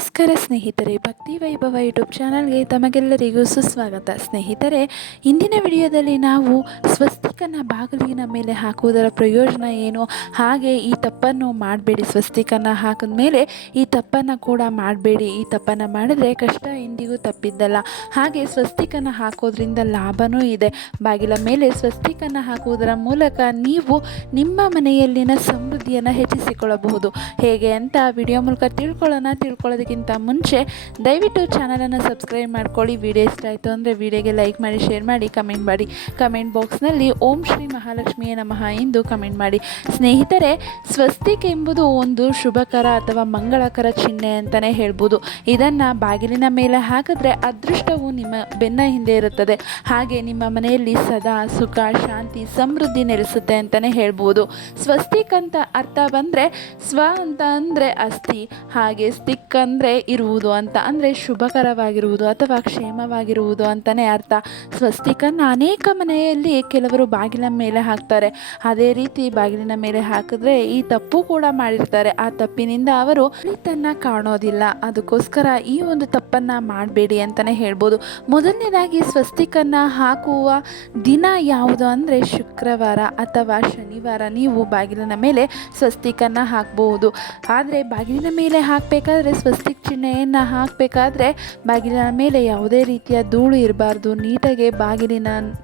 ನಮಸ್ಕಾರ ಸ್ನೇಹಿತರೆ, ಭಕ್ತಿ ವೈಭವ ಯೂಟ್ಯೂಬ್ ಚಾನಲ್ಗೆ ತಮಗೆಲ್ಲರಿಗೂ ಸುಸ್ವಾಗತ. ಸ್ನೇಹಿತರೆ, ಇಂದಿನ ವಿಡಿಯೋದಲ್ಲಿ ನಾವು ಸ್ವಸ್ತಿಕನ ಬಾಗಿಲಿನ ಮೇಲೆ ಹಾಕುವುದರ ಪ್ರಯೋಜನ ಏನು, ಹಾಗೆ ಈ ತಪ್ಪನ್ನು ಮಾಡಬೇಡಿ. ಸ್ವಸ್ತಿಕನ ಹಾಕಿದ ಮೇಲೆ ಈ ತಪ್ಪನ್ನು ಕೂಡ ಮಾಡಬೇಡಿ. ಈ ತಪ್ಪನ್ನು ಮಾಡಿದ್ರೆ ಕಷ್ಟ ಎಂದಿಗೂ ತಪ್ಪಿದ್ದಲ್ಲ. ಹಾಗೆ ಸ್ವಸ್ತಿಕನ ಹಾಕೋದ್ರಿಂದ ಲಾಭನೂ ಇದೆ. ಬಾಗಿಲ ಮೇಲೆ ಸ್ವಸ್ತಿಕನ ಹಾಕುವುದರ ಮೂಲಕ ನೀವು ನಿಮ್ಮ ಮನೆಯಲ್ಲಿನ ಸಮೃದ್ಧಿಯನ್ನು ಹೆಚ್ಚಿಸಿಕೊಳ್ಳಬಹುದು. ಹೇಗೆ ಅಂತ ವಿಡಿಯೋ ಮೂಲಕ ತಿಳ್ಕೊಳ್ಳೋದಕ್ಕಿಂತ ಮುಂಚೆ ದಯವಿಟ್ಟು ಚಾನಲನ್ನು ಸಬ್ಸ್ಕ್ರೈಬ್ ಮಾಡ್ಕೊಳ್ಳಿ. ವಿಡಿಯೋ ಇಷ್ಟ ಆಯಿತು ಅಂದರೆ ವಿಡಿಯೋಗೆ ಲೈಕ್ ಮಾಡಿ, ಶೇರ್ ಮಾಡಿ, ಕಮೆಂಟ್ ಮಾಡಿ. ಕಮೆಂಟ್ ಬಾಕ್ಸ್ನಲ್ಲಿ ಓಂ ಶ್ರೀ ಮಹಾಲಕ್ಷ್ಮಿಯೇ ನಮಃ ಎಂದು ಕಮೆಂಟ್ ಮಾಡಿ. ಸ್ನೇಹಿತರೆ, ಸ್ವಸ್ತಿಕ್ ಎಂಬುದು ಒಂದು ಶುಭಕರ ಅಥವಾ ಮಂಗಳಕರ ಚಿಹ್ನೆ ಅಂತಲೇ ಹೇಳ್ಬೋದು. ಇದನ್ನು ಬಾಗಿಲಿನ ಮೇಲೆ ಹಾಕಿದ್ರೆ ಅದೃಷ್ಟವು ನಿಮ್ಮ ಬೆನ್ನ ಹಿಂದೆ ಇರುತ್ತದೆ. ಹಾಗೆ ನಿಮ್ಮ ಮನೆಯಲ್ಲಿ ಸದಾ ಸುಖ, ಶಾಂತಿ, ಸಮೃದ್ಧಿ ನೆಲೆಸುತ್ತೆ ಅಂತಲೇ ಹೇಳ್ಬೋದು. ಸ್ವಸ್ತಿಕ್ ಅಂತ ಅರ್ಥ ಬಂದರೆ ಸ್ವ ಅಂತ ಅಂದರೆ ಅಸ್ಥಿ, ಹಾಗೆ ಸ್ತಿಕ್ ಅಂದರೆ ಇರುವುದು ಅಂತ, ಅಂದರೆ ಶುಭಕರವಾಗಿರುವುದು ಅಥವಾ ಕ್ಷೇಮವಾಗಿರುವುದು ಅಂತಲೇ ಅರ್ಥ. ಸ್ವಸ್ತಿಕನ್ನು ಅನೇಕ ಮನೆಯಲ್ಲಿ ಕೆಲವರು ಬಾಗಿಲ ಮೇಲೆ ಹಾಕ್ತಾರೆ. ಅದೇ ರೀತಿ ಬಾಗಿಲಿನ ಮೇಲೆ ಹಾಕಿದ್ರೆ ಈ ತಪ್ಪು ಕೂಡ ಮಾಡಿರ್ತಾರೆ. ಆ ತಪ್ಪಿನಿಂದ ಅವರು ಒಳಿತನ್ನು ಕಾಣೋದಿಲ್ಲ. ಅದಕ್ಕೋಸ್ಕರ ಈ ಒಂದು ತಪ್ಪನ್ನು ಮಾಡಬೇಡಿ ಅಂತಲೇ ಹೇಳ್ಬೋದು. ಮೊದಲನೇದಾಗಿ ಸ್ವಸ್ತಿಕನ್ನು ಹಾಕುವ ದಿನ ಯಾವುದು ಅಂದರೆ ಶುಕ್ರವಾರ ಅಥವಾ ಶನಿವಾರ ನೀವು ಬಾಗಿಲಿನ ಮೇಲೆ ಸ್ವಸ್ತಿಕನ್ನು ಹಾಕಬಹುದು. ಆದರೆ ಬಾಗಿಲಿನ ಮೇಲೆ ಹಾಕಬೇಕಾದ್ರೆ ಸ್ವಸ್ತಿಕ್ ಚಿಹ್ನೆಯನ್ನು ಹಾಕಬೇಕಾದ್ರೆ ಬಾಗಿಲಿನ ಮೇಲೆ ಯಾವುದೇ ರೀತಿಯ ಧೂಳು ಇರಬಾರ್ದು. ನೀಟಾಗಿ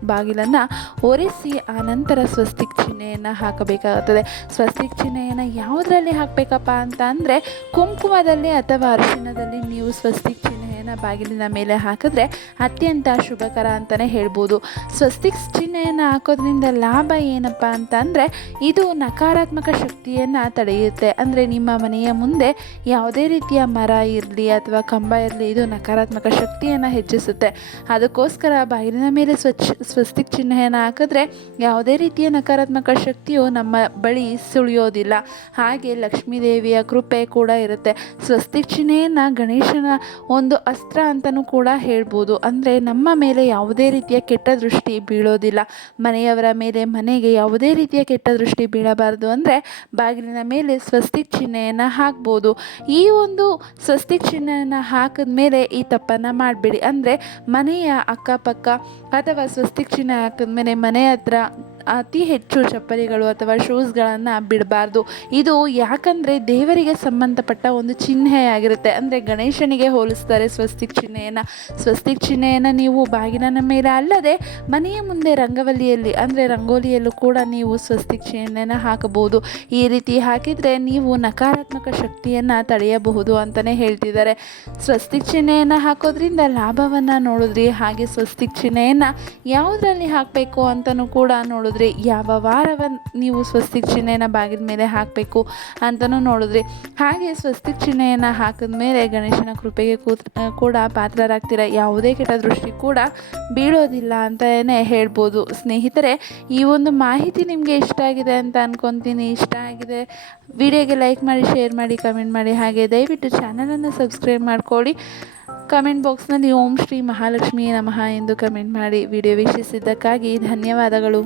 ಬಾಗಿಲನ್ನು ಒರೆಸಿ ಆನಂತರ ಸ್ವಸ್ತಿಕ್ ಚಿಹ್ನೆಯನ್ನು ಹಾಕಬೇಕಾಗುತ್ತದೆ. ಸ್ವಸ್ತಿಕ್ ಚಿಹ್ನೆಯನ್ನು ಯಾವುದರಲ್ಲಿ ಹಾಕಬೇಕಪ್ಪ ಅಂತ ಅಂದರೆ ಕುಂಕುಮದಲ್ಲಿ ಅಥವಾ ಅರಿಶಿಣದಲ್ಲಿ ನೀವು ಸ್ವಸ್ತಿಕ್ ಚಿಹ್ನೆಯನ್ನು ಬಾಗಿಲಿನ ಮೇಲೆ ಹಾಕಿದ್ರೆ ಅತ್ಯಂತ ಶುಭಕರ ಅಂತಲೇ ಹೇಳ್ಬೋದು. ಸ್ವಸ್ತಿಕ್ ಚಿಹ್ನೆಯನ್ನು ಹಾಕೋದ್ರಿಂದ ಲಾಭ ಏನಪ್ಪ ಅಂತ ಅಂದರೆ ಇದು ನಕಾರಾತ್ಮಕ ಶಕ್ತಿಯನ್ನು ತಡೆಯುತ್ತೆ. ಅಂದರೆ ನಿಮ್ಮ ಮನೆಯ ಮುಂದೆ ಯಾವುದೇ ರೀತಿಯ ಮರ ಇರಲಿ ಅಥವಾ ಕಂಬ ಇರಲಿ, ಇದು ನಕಾರಾತ್ಮಕ ಶಕ್ತಿಯನ್ನು ಹೆಚ್ಚಿಸುತ್ತೆ. ಅದಕ್ಕೋಸ್ಕರ ಬಾಗಿಲಿನ ಮೇಲೆ ಸ್ವಸ್ತಿಕ್ ಚಿಹ್ನೆಯನ್ನು ಹಾಕಿದ್ರೆ ಯಾವುದೇ ರೀತಿಯ ನಕಾರಾತ್ಮಕ ಶಕ್ತಿಯು ನಮ್ಮ ಬಳಿ ಸುಳಿಯೋದಿಲ್ಲ. ಹಾಗೆ ಲಕ್ಷ್ಮೀ ದೇವಿಯ ಕೃಪೆ ಕೂಡ ಇರುತ್ತೆ. ಸ್ವಸ್ತಿಕ್ ಚಿಹ್ನೆಯನ್ನು ಗಣೇಶನ ಒಂದು ಅಸ್ತ್ರ ಅಂತಲೂ ಕೂಡ ಹೇಳ್ಬೋದು. ಅಂದರೆ ನಮ್ಮ ಮೇಲೆ ಯಾವುದೇ ರೀತಿಯ ಕೆಟ್ಟ ದೃಷ್ಟಿ ಬೀಳೋದಿಲ್ಲ. ಮನೆಯವರ ಮೇಲೆ, ಮನೆಗೆ ಯಾವುದೇ ರೀತಿಯ ಕೆಟ್ಟ ದೃಷ್ಟಿ ಬೀಳಬಾರದು ಅಂದರೆ ಬಾಗಿಲಿನ ಮೇಲೆ ಸ್ವಸ್ತಿಕ್ ಚಿಹ್ನೆಯನ್ನು ಹಾಕ್ಬೋದು. ಈ ಒಂದು ಸ್ವಸ್ತಿಕ್ ಚಿಹ್ನೆಯನ್ನು ಹಾಕಿದ ಮೇಲೆ ಈ ತಪ್ಪನ್ನು ಮಾಡಬೇಡಿ. ಅಂದರೆ ಮನೆಯ ಅಕ್ಕಪಕ್ಕ ಅಥವಾ ಸ್ವಸ್ತಿಕ್ ಚಿಹ್ನೆ ಹಾಕಿದ ಮೇಲೆ ಮನೆ ಹತ್ರ ಅತಿ ಹೆಚ್ಚು ಚಪ್ಪಲಿಗಳು ಅಥವಾ ಶೂಸ್ಗಳನ್ನು ಬಿಡಬಾರ್ದು. ಇದು ಯಾಕಂದರೆ ದೇವರಿಗೆ ಸಂಬಂಧಪಟ್ಟ ಒಂದು ಚಿಹ್ನೆಯಾಗಿರುತ್ತೆ. ಅಂದರೆ ಗಣೇಶನಿಗೆ ಹೋಲಿಸ್ತಾರೆ ಸ್ವಸ್ತಿಕ್ ಚಿಹ್ನೆಯನ್ನು. ಸ್ವಸ್ತಿಕ್ ಚಿಹ್ನೆಯನ್ನು ನೀವು ಬಾಗಿಲಿನ ಮೇಲೆ ಅಲ್ಲದೆ ಮನೆಯ ಮುಂದೆ ರಂಗವಲ್ಲಿಯಲ್ಲಿ ಅಂದರೆ ರಂಗೋಲಿಯಲ್ಲೂ ಕೂಡ ನೀವು ಸ್ವಸ್ತಿಕ್ ಚಿಹ್ನೆಯನ್ನು ಹಾಕಬಹುದು. ಈ ರೀತಿ ಹಾಕಿದರೆ ನೀವು ನಕಾರಾತ್ಮಕ ಶಕ್ತಿಯನ್ನು ತಡೆಯಬಹುದು ಅಂತಲೇ ಹೇಳ್ತಿದ್ದಾರೆ. ಸ್ವಸ್ತಿಕ್ ಚಿಹ್ನೆಯನ್ನು ಹಾಕೋದ್ರಿಂದ ಲಾಭವನ್ನು ನೋಡಿದ್ರಿ. ಹಾಗೆ ಸ್ವಸ್ತಿಕ್ ಚಿಹ್ನೆಯನ್ನು ಯಾವುದರಲ್ಲಿ ಹಾಕಬೇಕು ಅಂತಲೂ ಕೂಡ ನೋಡಿದ್ರಿ. ಯಾವ ವಾರವನ್ನು ನೀವು ಸ್ವಸ್ತಿಕ್ ಚಿಹ್ನೆಯನ್ನು ಬಾಗಿಲ ಮೇಲೆ ಹಾಕಬೇಕು ಅಂತಲೂ ನೋಡಿದ್ರಿ. ಹಾಗೆ ಸ್ವಸ್ತಿಕ್ ಚಿಹ್ನೆಯನ್ನು ಹಾಕಿದ ಮೇಲೆ ಗಣೇಶನ ಕೃಪೆಗೆ ಕೂಡ ಪಾತ್ರರಾಗ್ತೀರ. ಯಾವುದೇ ಕೆಟ್ಟ ದೃಷ್ಟಿ ಕೂಡ ಬೀಳೋದಿಲ್ಲ ಅಂತಲೇ ಹೇಳ್ಬೋದು. ಸ್ನೇಹಿತರೆ, ಈ ಒಂದು ಮಾಹಿತಿ ನಿಮಗೆ ಇಷ್ಟ ಆಗಿದೆ ಅಂತ ಅಂದ್ಕೊತೀನಿ. ಇಷ್ಟ ಆಗಿದೆ ವಿಡಿಯೋಗೆ ಲೈಕ್ ಮಾಡಿ, ಶೇರ್ ಮಾಡಿ, ಕಮೆಂಟ್ ಮಾಡಿ. ಹಾಗೆ ದಯವಿಟ್ಟು ಚಾನಲನ್ನು ಸಬ್ಸ್ಕ್ರೈಬ್ ಮಾಡ್ಕೊಳ್ಳಿ. ಕಮೆಂಟ್ ಬಾಕ್ಸ್ನಲ್ಲಿ ಓಂ ಶ್ರೀ ಮಹಾಲಕ್ಷ್ಮಿಯೇ ನಮಃ ಎಂದು ಕಮೆಂಟ್ ಮಾಡಿ. ವಿಡಿಯೋ ವೀಕ್ಷಿಸಿದ್ದಕ್ಕಾಗಿ ಧನ್ಯವಾದಗಳು.